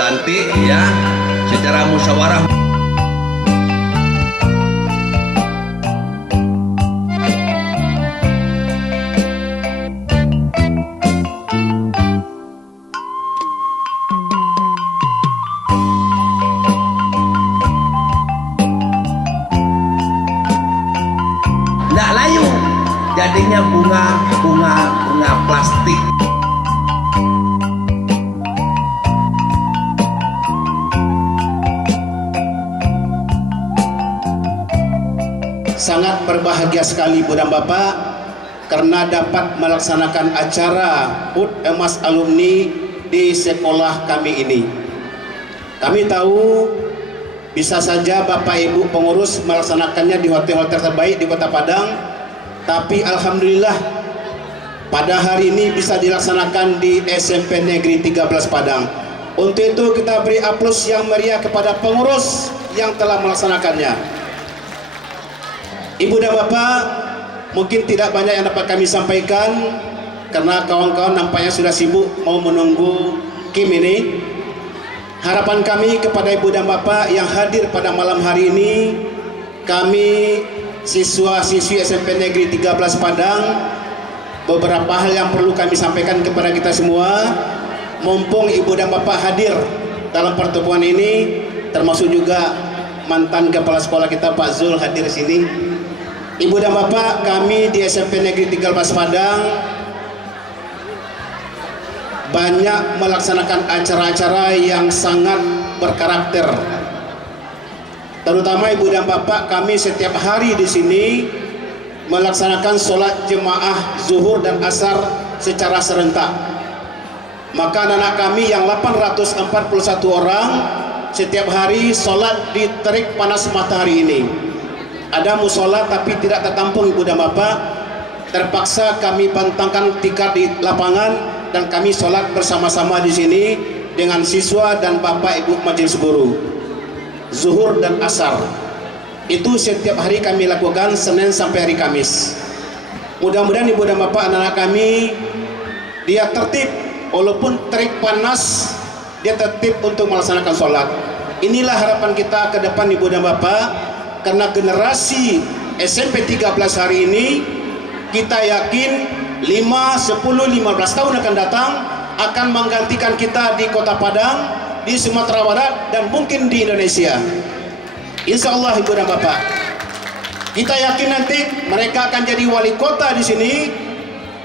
dilantik ya secara musyawarah. Nggak layu, jadinya bunga plastik. Sangat berbahagia sekali Ibu dan Bapak karena dapat melaksanakan acara HUT Emas Alumni di sekolah kami ini. Kami tahu bisa saja Bapak Ibu pengurus melaksanakannya di hotel-hotel terbaik di Kota Padang, tapi alhamdulillah pada hari ini bisa dilaksanakan di SMP Negeri 13 Padang. Untuk itu kita beri aplaus yang meriah kepada pengurus yang telah melaksanakannya. Ibu dan Bapak, mungkin tidak banyak yang dapat kami sampaikan karena kawan-kawan nampaknya sudah sibuk mau menunggu Kim ini. Harapan kami kepada Ibu dan Bapak yang hadir pada malam hari ini, kami siswa-siswi SMP Negeri 13 Padang, beberapa hal yang perlu kami sampaikan kepada kita semua. Mumpung Ibu dan Bapak hadir dalam pertemuan ini, termasuk juga mantan kepala sekolah kita Pak Zul hadir di sini. Ibu dan Bapak, kami di SMP Negeri 13 Padang banyak melaksanakan acara-acara yang sangat berkarakter. Terutama Ibu dan Bapak, kami setiap hari di sini melaksanakan sholat jemaah zuhur dan asar secara serentak. Maka anak-anak kami yang 841 orang setiap hari sholat di terik panas matahari ini. Ada musola tapi tidak tertampung Ibu dan Bapak. Terpaksa kami bentangkan tikar di lapangan dan kami sholat bersama-sama di sini dengan siswa dan Bapak Ibu majelis guru. Zuhur dan asar itu setiap hari kami lakukan Senin sampai hari Kamis. Mudah-mudahan Ibu dan Bapak, anak-anak kami dia tertib walaupun terik panas, dia tertib untuk melaksanakan sholat. Inilah harapan kita ke depan Ibu dan Bapak. Karena generasi SMP 13 hari ini kita yakin 5, 10, 15 tahun akan datang akan menggantikan kita di Kota Padang, di Sumatera Barat dan mungkin di Indonesia. Insya Allah Ibu dan Bapak, kita yakin nanti mereka akan jadi wali kota di sini,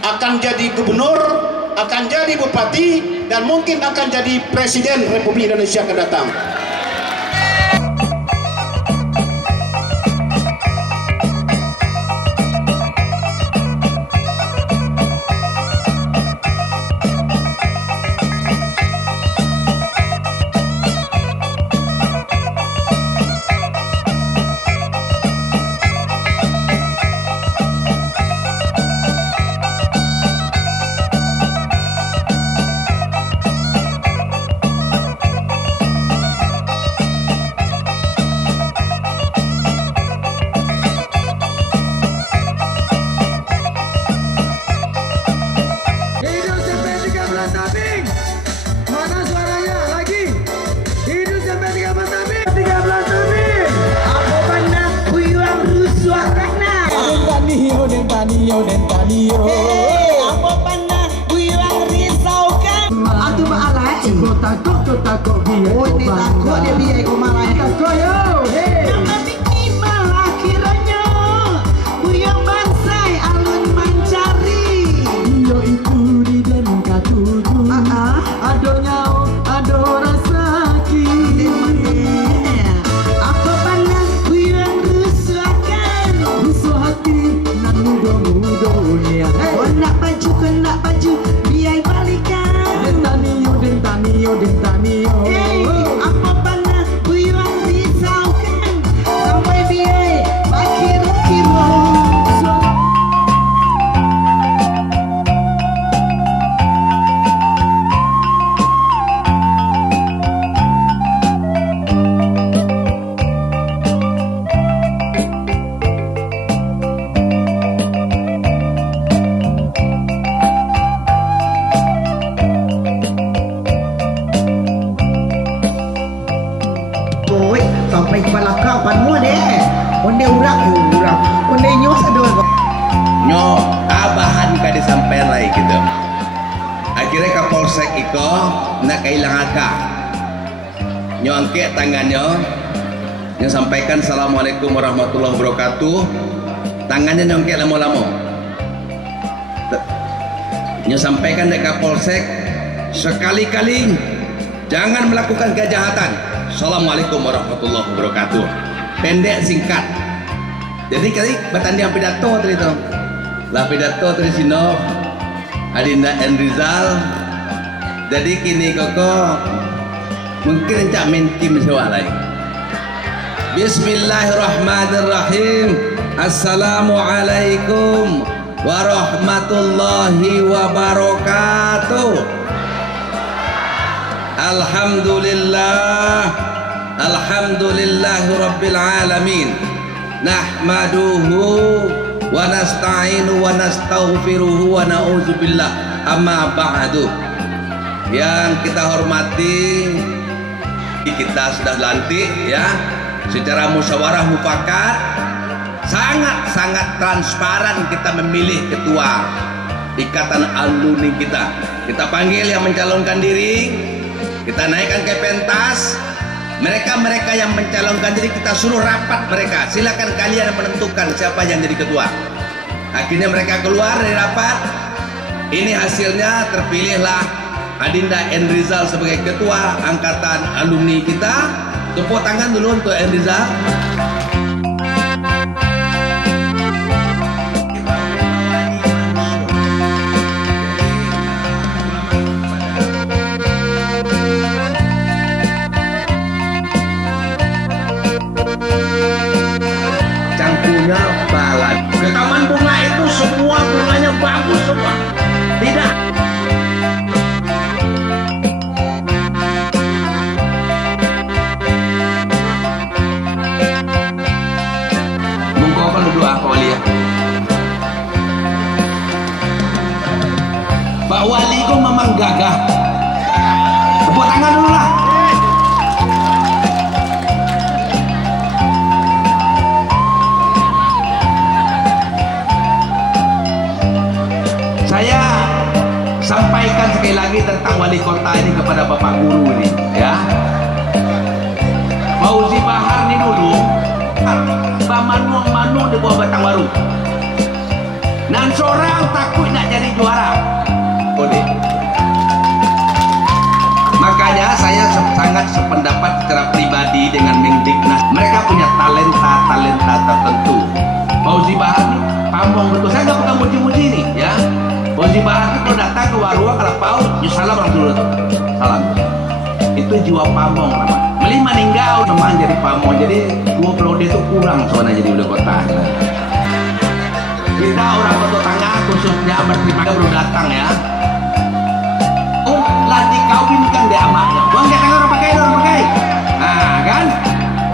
akan jadi gubernur, akan jadi bupati dan mungkin akan jadi presiden Republik Indonesia akan datang. Takut dia biaya kau malah takut yo. Nama bikin malah kiranya buyang bansai alun mencari. Yo itu di den katuju. Ado nyao ado rasaki. Apa pandang buyang rusuhakan. Rusuh hati nan muda-mudanya. Kena baju biaya balikan. Den tani yo. Hey, apa panah buyuan risau semua deh. Onde urang, onde nyos aduh. Nyo abahan ka disampaikan lagi gitu. Akhirnya Kapolsek iko nak kailang aka. Nyo angkat tangannya, nyo sampaikan Assalamualaikum warahmatullahi wabarakatuh. Tangannya nyo angkat lama-lama. Nyo sampaikan dek Kapolsek, sekali-kali jangan melakukan kejahatan. Assalamualaikum warahmatullahi wabarakatuh. Pendek singkat. Jadi kali bertanding pidato tadi itu. Lah pidato tadi sino Adinda N. Rizal. Jadi kini koko mungkin cak mentim sewalai. Bismillahirrahmanirrahim. Assalamualaikum warahmatullahi wabarakatuh. Alhamdulillah, alhamdulillahi rabbil alamin. Nahmaduhu wa nasta'inu wa nastaghfiruhu wa na'udzubillah, amma ba'du. Yang kita hormati, kita sudah lantik ya secara musyawarah mufakat, sangat transparan kita memilih ketua ikatan alumni kita. Kita panggil yang mencalonkan diri, kita naikkan ke pentas. Mereka yang mencalonkan diri kita suruh rapat mereka. Silakan kalian menentukan siapa yang jadi ketua. Akhirnya mereka keluar dari rapat. Ini hasilnya, terpilihlah Adinda N. Rizal sebagai ketua angkatan alumni kita. Tepuk tangan dulu untuk N. Rizal. Cangkunya balan. Ke taman bunga itu semua bunganya bagus semua. Tidak. Mengkau dulu apa wali ya? Pak Wali kok memang gagah. Tepuk tangan dulu lah. Saya sampaikan sekali lagi tentang wali kota ini kepada Bapak Guru ini ya. Fauzi Bahar ini dulu Manu di bawah Batang Baru. Dan seorang takut nak jadi juara. Kode. Makanya saya sangat sependapat secara pribadi dengan Mendiknas. Mereka punya talenta tertentu. Fauzi Bahar ini pamong betul. Saya nggak bukan muji-muji ini ya. Fauzi Bahar itu kalau datang ke warung kalau paut, salam langsung dulu. Salam. Itu jiwa pamong namanya. Meli meninggal memang jadi pamong. Jadi 2 periode itu kurang sebenarnya jadi wali kota. Kita orang Kota Tangah khususnya berterima kasih belum datang ya. Oh, lah dikawinkan dia amaknya. Buang dia tangan orang pakai. Nah kan?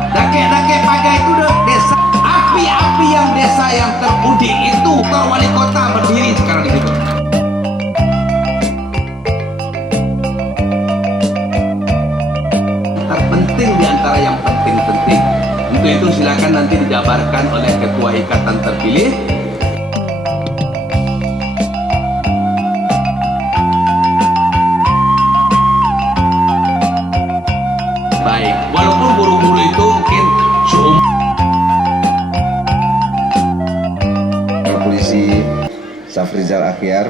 Dake pakai itu desa. Api-api yang desa yang terudik itu kalau wali kota berdiri sekarang di situ. Terpenting di antara yang penting-penting. Untuk itu silakan nanti dijabarkan oleh ketua ikatan terpilih. Baik, walaupun buru-buru itu mungkin Polisi Safrizal Akhyar.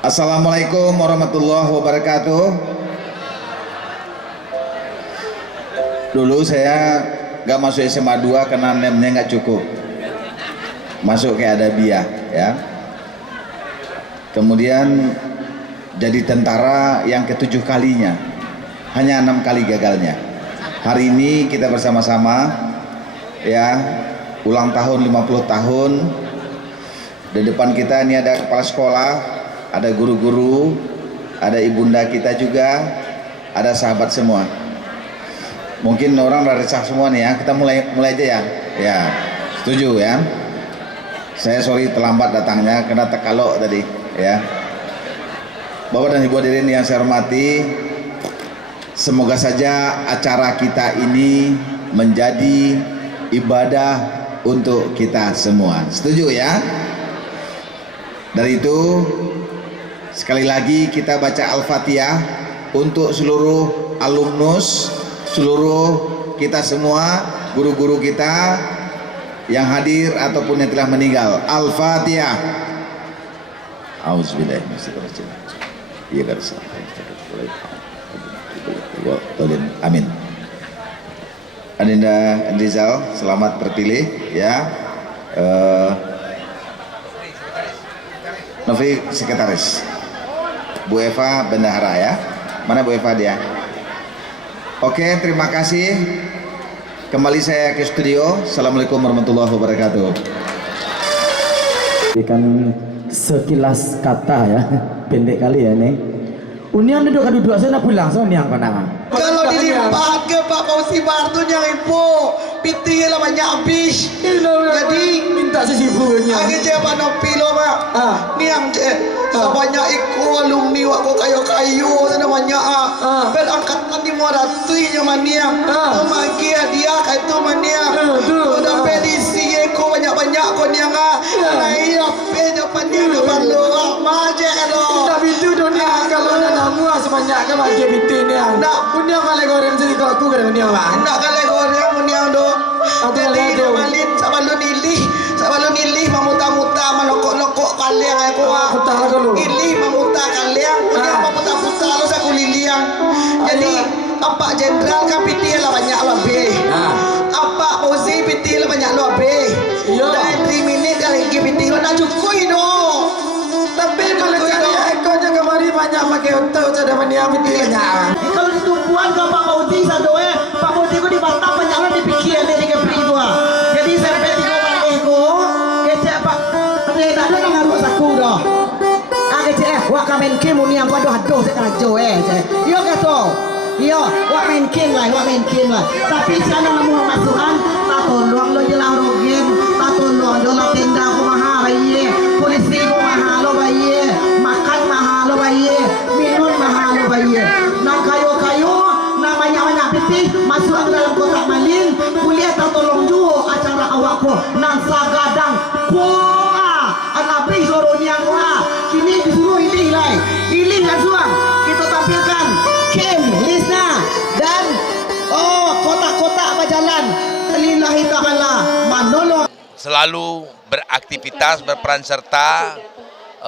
Assalamualaikum warahmatullahi wabarakatuh. Dulu saya gak masuk SMA 2 karena nemnya gak cukup. Masuk ke Adabiah ya. Kemudian jadi tentara yang ke-7 kalinya. Hanya 6 kali gagalnya. Hari ini kita bersama-sama ya ulang tahun 50 tahun. Di depan kita ini ada kepala sekolah, ada guru-guru, ada ibunda kita juga, ada sahabat semua. Mungkin orang udah resah semua nih ya. Kita mulai aja ya. Ya, setuju ya. Saya sorry terlambat datangnya karena tekalok tadi ya. Bapak dan Ibu hadirin yang saya hormati, semoga saja acara kita ini menjadi ibadah untuk kita semua. Setuju ya? Dari itu sekali lagi kita baca Al-Fatihah untuk seluruh alumnus, seluruh kita semua, guru-guru kita yang hadir ataupun yang telah meninggal. Al-Fatihah. Auzubillahi minasyaitonir rajim. Amin. Adinda Rizal, selamat terpilih ya. Novi sekretaris. Bu Eva bendahara ya. Mana Bu Eva dia? Oke, terima kasih. Kembali saya ke studio. Assalamualaikum warahmatullahi wabarakatuh. Berikan sekilas kata ya, pendek kali ya nih. Unian duduk sana pulang, so unian kau nama. Kalau dilipat ke Pak Fauzi Bartunya ibu, piti lah banyak habis. Jadi Minta sesibunya. Agi siapa nopi lo Pak? Ni yang sebanyak iku alumni wak kayu sana banyak berangkatan di Moratui mania. Magi dia kaitu mania. Udah pedisi iku banyak kau niang nah iya pejo panjang perlu maje lo. Tapi itu dunia kalau nanamu sebanyak ke bagi binti ni. Nak punya kali goreng sini kau aku kena dunia Pak. Nak kali goreng mania do. Jadi malin sabalun ilih mamuta-muta malokok-lokok kaliang aku Muta lah kalau. ilih mamuta kaliang punya mamuta-muta lo sa kuliliang. Jadi apa jenderal kan piti lah banyak lebih. Apa Fauzi piti lah banyak lebih. Iya. Dan 3 minit kali lagi piti lo nak cukui do. Tapi kalau cari ekornya kemari banyak pakai otak sudah mania binti banyak. Kalau ditumpuan ke Pak Fauzi sadoe, Pak Fauzi ko di Batam banyak lo dipikir dari ke pri dua. Jadi sampai 3 balik ko, kece Pak, ada nang ngaruh saku do. Kece wak kamen kim muni yang aduh sekajo Yo kato. Yo, wak main kim lah. Tapi sana namu masukan, tak tolong lo jelang rogin, tak tolong lo la tenda ko mahal bayi, polisi ko mahal lo bayi, makan mahal lo bayi, minum mahal lo bayi. Nang kayu namanya piti masuk ke dalam kotak malin, kuliah tak tolong juo acara awak ko, nang sagadang kuah, anapi soronian kuah. Kini disuruh ilih langsung kita tampilkan Kim, Lisna dan kotak-kotak berjalan lillahi ta'ala manolong. Selalu beraktivitas, berperan serta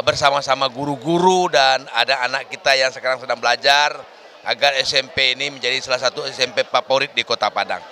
bersama-sama guru-guru dan ada anak kita yang sekarang sedang belajar agar SMP ini menjadi salah satu SMP favorit di Kota Padang.